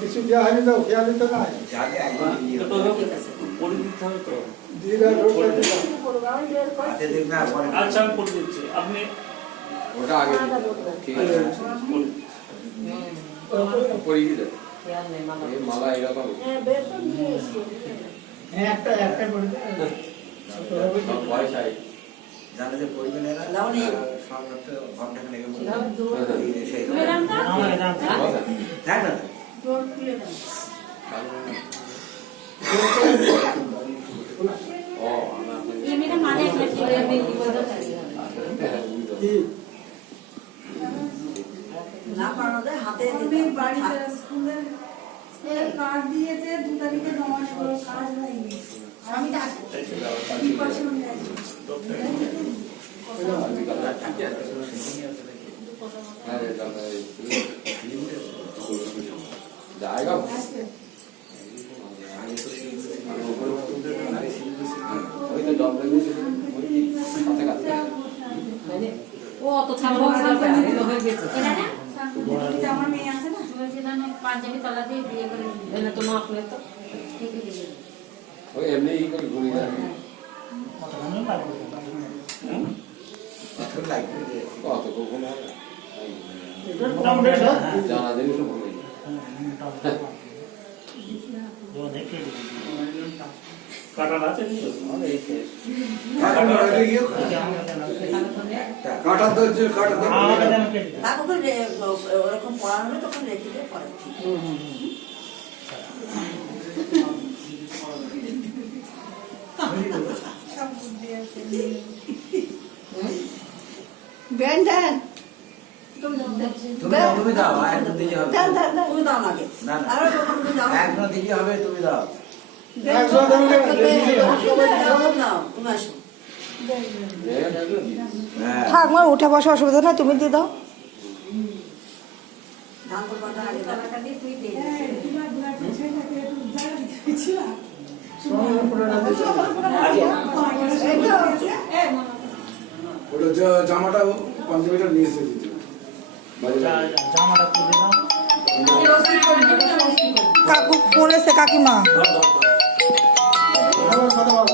কিছু দেওয়া হয়নি তো খেয়ালি তো নাই আচ্ছা আমি করে দিচ্ছি আপনি ওটা আগে ঠিক আছে পরিয়ে দিলে এই মালা এরকম একটা করে পয়সা জানে যে পরিবে না লাউনি সামনে ঘন্টা খানেক সেই না না ডোর খুলে দাও ও এমনিটা মানে একটা না পারলে হাতে আমি বাড়িতে স্কুলের কাজ দিয়েছে 2 তারিখে জমা করো কাজ হয়নি আমি ডাকি কি পছন্দ আছে जाएगा वही तो जॉब लगने से वही खाते खाते ও অত ছাড়া হয়ে গেছে এটা না সামনে আমার মেয়ে আছে না বলছিলাম পাঞ্জাবি তলা দিয়ে বিয়ে করে দিলে তো মাপ তো ঠিক আছে वही हमने ही कभी घूरी जाए এখন লাগবে যে कौन तो घूमना है जाना दिन से घूमने কাটার আছে কাটা দরজে কাটা তারপর ওরকম পড়ানো তখন রেখে দিয়ে পড়ে বেন্ডান তুমি দাও একদম দিলে হবে তুমি দাও না না না আর তুমি দাও একদম দিলে হবে তুমি দাও দাও তুমি আসো হ্যাঁ থাক আমার উঠে বসা অসুবিধা না তুমি দিয়ে দাও ধান করবাটা আগে দাও তলাটা দিয়ে তুই দে ওটা জামাটা পাঞ্জাবিটা নিয়ে এসে দিতে জামাটা তুলে নাও কাকু ফোন এসে কাকিমা ধর ধর